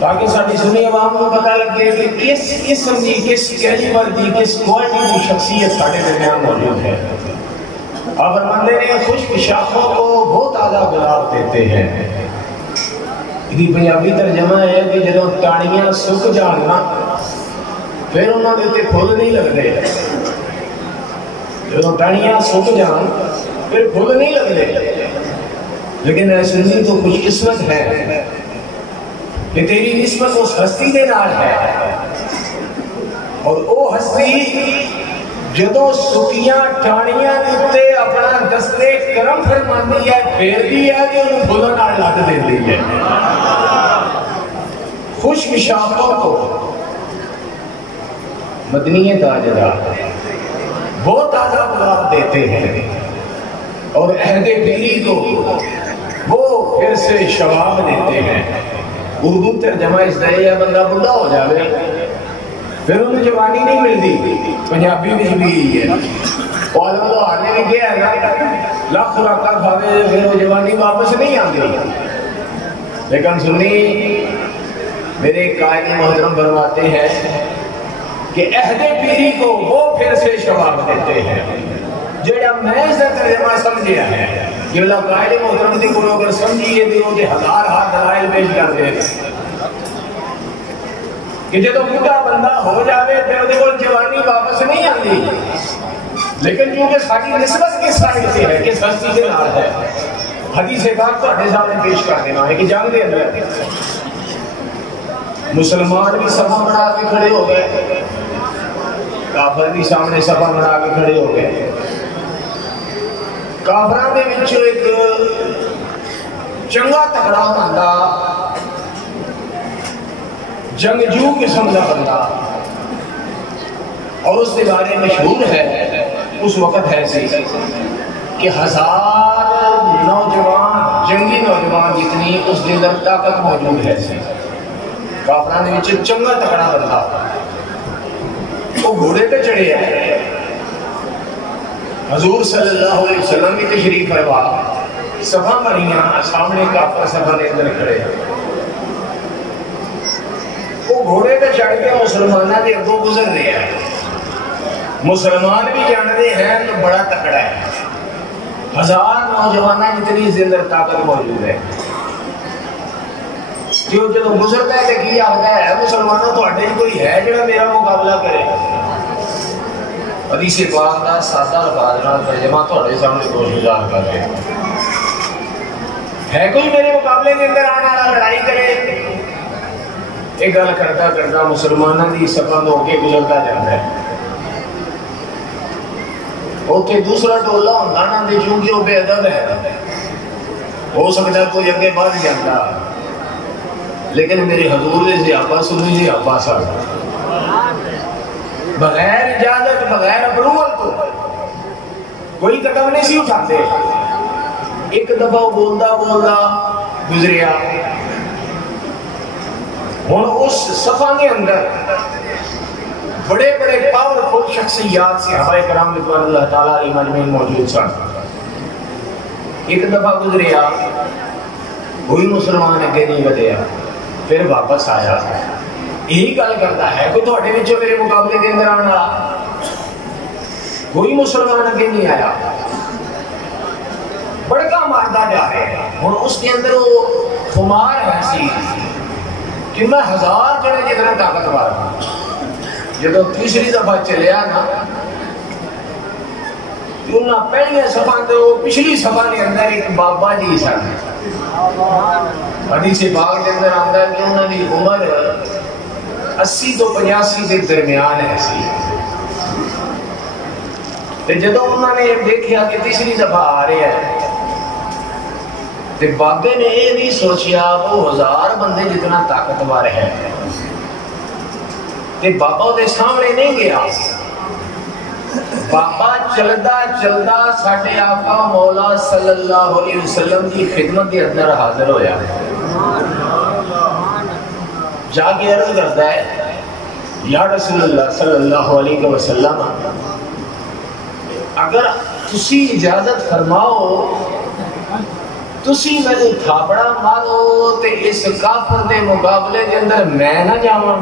تاکہ ساری سنی عوام کو پتہ لگے کہ کس قسم کی، کس کیلیبر کی، کس کوالٹی کی شخصیت سارے درمیان موجود ہے۔ آپ فرماتے ہیں خشک شاخوں کو وہ تازہ گلاب دیتے ہیں۔ یہ پنجابی ترجمہ ہے کہ جدوں ٹانیاں سک جان نا پھر انہوں نے تے پھول نہیں لگتے، جدوں ٹانیاں سک جان پھر پھول نہیں لگتے۔ لیکن ایسی تو خوش قسمت ہے کہ تیری نسبت اس ہستی دے نال ہے، اور وہ ہستی جدوں سکیاں ٹانیاں دیتے اپنا دستے کرم فرماندی ہے، پھر بھی ہے کہ انہوں پھولوں نال لگ دیتی ہے۔ خشک شاخوں کو مدنی تاجدار وہ تازہ گلاب دیتے ہیں، اور عہد پیری کو وہ پھر سے شباب دیتے ہیں۔ اردو ترجمہ اس طرح ہے بندہ بڑھا ہو جائے پھر انہیں جوانی نہیں ملتی، پنجابی میں بھی ہے پالا تو آنے میں گیا ہے لاکھ خوراکہ کھاوے پھر وہ جوانی واپس نہیں آتی۔ لیکن سنی میرے قائد محترم فرماتے ہیں کہ عہد پیری کو وہ پھر سے شباب دیتے ہیں۔ جڑا میں اس ترجمہ سمجھیا ہے کہ اللہ قائد محترم دی کو اگر سمجھیے دیو کہ ہزار ہاتھ دلائل پیش کر دے کہ جدو بڑھا بندہ ہو جاوے پھر وہ جوانی واپس نہیں آتی، لیکن چونکہ ساری نسبت کس سائڈ سے ہے، کس ہستی کے نال ہے۔ حدیث پاک تو ہٹے سامنے پیش کر دینا ہے کہ جنگ دے اندر مسلمان بھی صفحہ بنا کے کھڑے ہو گئے، کافر بھی سامنے صفحہ بنا کے کھڑے ہو گئے۔ کافران دے وچوں ایک چنگا تکڑا بندہ، جنگجو قسم کا بندہ، اور اس کے بارے مشہور ہے اس وقت ہے سی کہ 1000 نوجوان جنگی نوجوان جتنی اس کے اندر طاقت موجود ہے سی۔ کافران دے وچوں چنگا تکڑا بندہ وہ گھوڑے پہ چڑھے ہیں، حضور صلی اللہ علیہ وسلم کی تشریف فرما صفحہ بنیاں سامنے کافر صفحہ کے اندر کھڑے ہیں۔ وہ گھوڑے پہ چڑھ کے مسلمانوں کے اگوں گزر رہے ہیں، مسلمان بھی جانتے ہیں تو بڑا تکڑا ہے، 1000 نوجوانہ جتنی اس اندر طاقت موجود ہے۔ جو جب گزرتا ہے کہ کیا آتا ہے مسلمانوں تو اڈے کوئی ہے جڑا میرا مقابلہ کرے۔ حدیث پاک کا سادہ الفاظ نال ترجمہ تھوڑے سامنے گزار کر رہے ہیں۔ ہے کوئی میرے مقابلے کے اندر آنے والا لڑائی کرے؟ ایک گل کرتا کرتا مسلمانوں کی صفحہ ہو کے گزرتا جاتا ہے۔ اوکے دوسرا ٹولا ہوتا نا دے چونکہ وہ بے ادب ہے، ہو سکتا کوئی اگے بڑھ جاتا، لیکن میرے حضور نے زیابہ سنی زیابہ سارا بغیر اجازت بغیر اپروول تو کوئی قدم نہیں سی اٹھاتے۔ ایک دفعہ وہ بولدا بولدا گزریا، ہن اس صفحہ کے اندر بڑے بڑے پاورفل شخصیات صحابہ کرام رضوان اللہ تعالیٰ علیہ مجمعین موجود سن۔ ایک دفعہ گزریا، کوئی مسلمان اگے نہیں بدیا، پھر واپس آیا، یہی گل کرتا ہے کوئی تھوڑے وچوں میرے مقابلے کے اندر آنے والا؟ کوئی مسلمان اگے نہیں آیا، بڑکا مارتا جا رہے ہیں۔ ہن اس کے اندر وہ خمار ہے سی کہ میں 1000 جنے جتنا طاقتور ہوں۔ جب تیسری دفعہ چلیا نا انہاں پہلی صفحہ تو پچھلی صفحہ کے اندر ایک بابا جی سن، حدیث پاک کے اندر آتا ہے کہ انہوں نے عمر 80 تو 85 کے درمیان ہے سی۔ جب انہوں نے دیکھا کہ تیسری دفعہ آ رہے ہیں تو بابے نے یہ نہیں سوچیا وہ 1000 بندے جتنا طاقتور ہے، کہ بابا دے سامنے نہیں گیا، بابا چلدا چلدا ساڈے آقا مولا صلی اللہ علیہ وسلم کی خدمت کے اندر حاضر ہویا، جا کے عرض کرتا ہے یا رسول اللہ صلی اللہ علیہ وسلم اگر تسی اجازت فرماؤ تسی مجھے تھاپڑا مارو تے اس کافر دے مقابلے کے اندر میں نہ جاواں.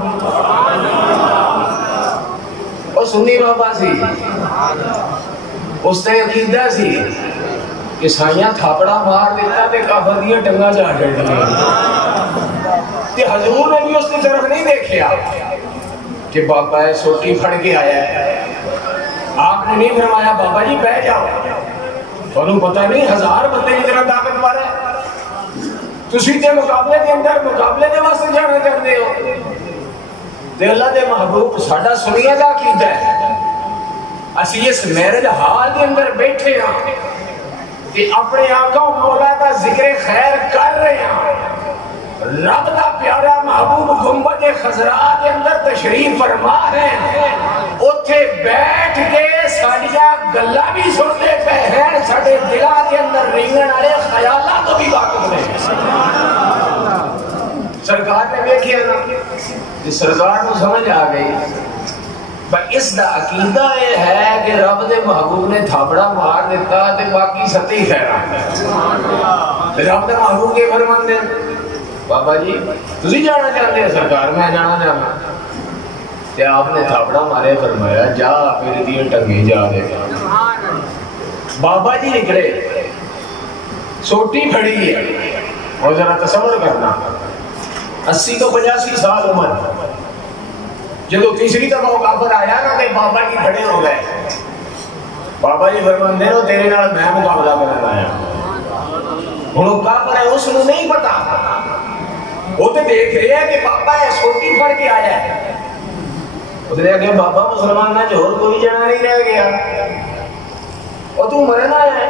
وہ سنی بابا سی, اس تے عقیدہ سی کہ سائیاں تھاپڑا مار دیتا تے کافر دیاں ٹنگاں جا ڈڑنیاں. تے حضور نے بھی اس کی طرف نہیں دیکھیا کہ بابا ہے سوٹی پھڑ کے آیا ہے. آپ نے نہیں فرمایا بابا جی بیٹھ جاؤ, انہوں پتہ نہیں 1000 بندے اتنا طاقتور ہے, تسی تے مقابلے کے اندر مقابلے کے واسطے جانا چاہتے ہو. تے اللہ دے محبوب ساڈا سنیا دا عقیدہ ہے, اسی اس میرج حال کے اندر بیٹھے ہیں کہ اپنے آقا و مولا کا ذکر خیر کر رہے ہیں. رب دا پیارا محبوب گنبد خضراء کے اندر تشریف فرما ہیں, اتھے بیٹھ کے ساڑیاں گلہ بھی سنتے پہ ہیں, ساڑے دلہ کے اندر رنگن آرے خیالات تو بھی واقف نہیں. سرکار نے دیکھیا نا کہ سرکار کو سمجھ آ گئی اس دا عقیدہ یہ ہے کہ رب دے محبوب نے تھاپڑا مار دیتا تے باقی ستی خیران. رب دا محبوب کے فرمان دے بابا جی تسی جانا چاہتے ہیں؟ سرکار میں جانا چاہنا. تے آپ نے تھاپڑا مارے فرمایا جا پھر دیئے ٹنگی جا دے. بابا جی نکلے, سوٹی پھڑی ہے, اور ذرا تصور کرنا 80 تو 85 سال عمر, جدو تیسری دفعہ وہ کافر آیا نا تے بابا جی کھڑے ہو گئے. بابا جی فرمان دے تیرے نال میں مقابلہ کرنا آیا. ہوں کافر ہے اس نے نہیں پتا, وہ تو دیکھ رہے ہیں کہ بابا ہے سوٹی پھڑ کے آیا ہے. اس نے کہا بابا مسلمان نہ جوڑ کوئی جنا نہیں رہ گیا, اور تو مرنا ہے.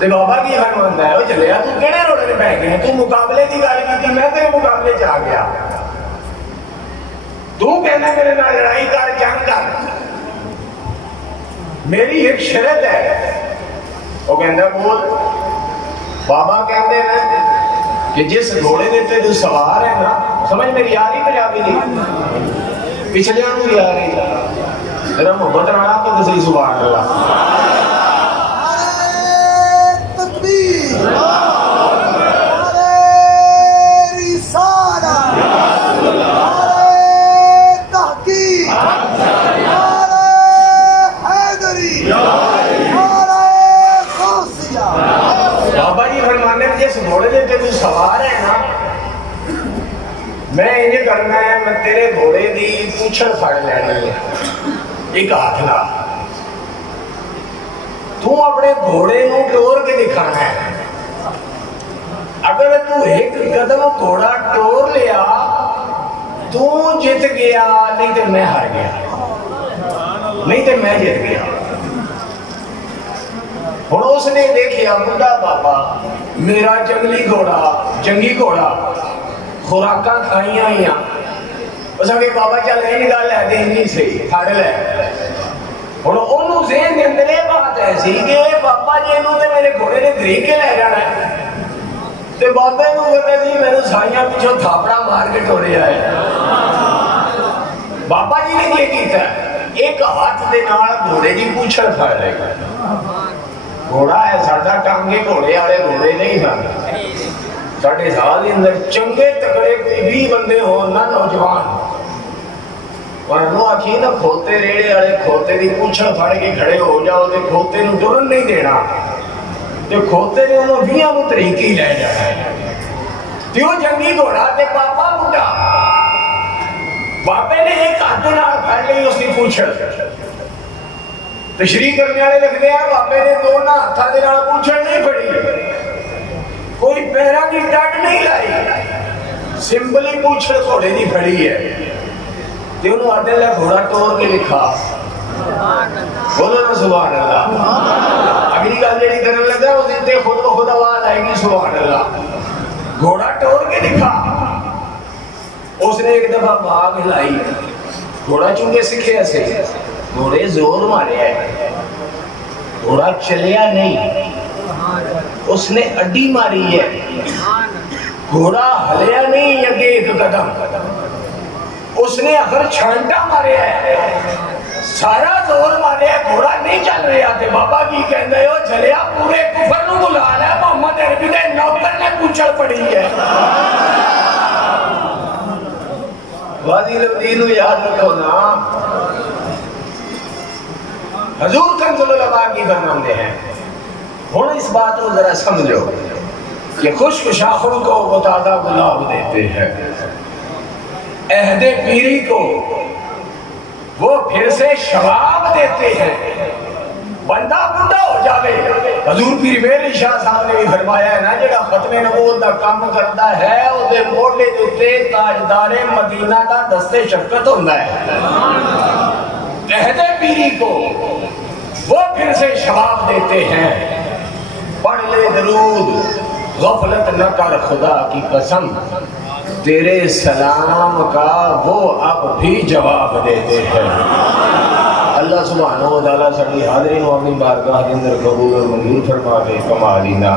تے بابا کی فرمان ہے وہ چلیا تو کہڑے روڑے نے بیٹھ گئے, تو مقابلے کی گل کی تھی, میں تیرے مقابلے چ آ گیا. تو کہنا میرے نال لڑائی کر جنگ کر, میری ایک شرط ہے. وہ کہندا بول. بابا کہتے ہیں کہ جس گھوڑے دیتے جو سوار ہے نا, سمجھ میری آ رہی پنجابی نہیں, پچھلے آنوں بھی آ رہی, ذرا محبت رہا تو صحیح سبحان اللہ. تکبیر گھوڑے دیتے تو سوار ہے نا, میں یہ کرنا ہے میں تیرے گھوڑے دی پوچھڑ پھڑ لینی ہے ایک ہاتھ لا. تو اپنے گھوڑے نو ٹور کے دکھانا ہے. اگر تو ایک قدم گھوڑا ٹور لیا تو جیت گیا, نہیں تو میں ہار گیا, نہیں تو میں جیت گیا. ہوں اس نے دیکھیا بڑھا بابا میرا جنگلی گھوڑا, جنگی گھوڑا خوراکاں کھائیاں ہوئیاں. اس نے بابا چل یہ گل ہے دینی سے پھڑ لے. ہوں انہوں ذہن کے اندر یہ بات ایسی کہ بابا جی انہوں نے میرے گھوڑے نے دریک کے لے جانا ہے, تے بابے نو پتا جی میرے سائیاں پیچھوں تھاپڑا مار کے ٹوریا ہے. بابا جی نے کیا کیتا ہے, ایک ہاتھ دے نال گھوڑے کی پوچھڑ پھڑ لے. گھوڑا ہے ساڈا ٹانگے گھوڑے والے گھوڑے نہیں سن. ساڈے سال کے اندر چنگے تکڑے کوئی 20 بندے ہون نا نوجوان, اور انہوں آکھی نا کھوتے ریڑے والے کھوتے دی پوچھڑ پھڑ کے کھڑے ہو جاؤ تے کھوتے نو ٹرن نہیں دینا, تے کھوتے نے انہوں 20 نو طریقی لے جانا ہے. تے وہ جنگی گھوڑا تے پاپا بوٹا, بابے نے ایک ہاتھ نال پھڑ لی اس کی پوچھڑ. تشریح کرنے والے لکھتے ہیں بابے نے دونوں ہاتھوں کے نال پوچھڑ نہیں پڑی, کوئی پیرا کی ڈٹ نہیں لائی, سمپلی پوچھڑ گھوڑے کی پھڑی ہے. تے انہوں آدھے لے گھوڑا ٹور کے لکھا. بولو نا سبحان اللہ. اگلی گل جڑی کرنے لگا وہ دیتے خود بخود آواز آئے گی سبحان اللہ. گھوڑا ٹور کے لکھا. اس نے ایک دفعہ بھاگ ہلائی, گھوڑا چونکہ سکھے سے گھوڑے زور مارے ہے, گھوڑا چلیا نہیں, اس نے اڈی ماری ہے, گھوڑا ہلیا نہیں اگے ایک قدم, اس نے اگر چھانٹا مارے ہے, سارا زور مارے گھوڑا نہیں چل رہا تھے بابا کی کہندے ہو چلیا پورے کفر نو بلا لے محمد عربی دے نوکر نے پوچھڑ پڑی ہے وادی لبدین یاد رکھو نا حضور کنز العلماء کی فرماندے ہیں ہن اس بات کو ذرا سمجھو کہ خشک شاخوں کو وہ تازہ گلاب دیتے ہیں عہد پیری کو وہ پھر سے شباب دیتے ہیں بندہ بوڑھا ہو جاوے حضور پیر ویلی شاہ صاحب نے بھی فرمایا ہے نا جڑا ختم نبوت دا کام کرتا ہے او دے موڈے تے تاجدار مدینہ دا دستے شفقت ہوندا ہے عہد پیری کو وہ پھر سے شباب دیتے ہیں پڑھ لے درود غفلت نہ کر خدا کی قسم تیرے سلام کا وہ اب بھی جواب دیتے ہیں اللہ سبحانہ و تعالیٰ سبھی حاضرین و اپنی بارگاہ کے اندر قبول اور منظور فرما دے کمالی نا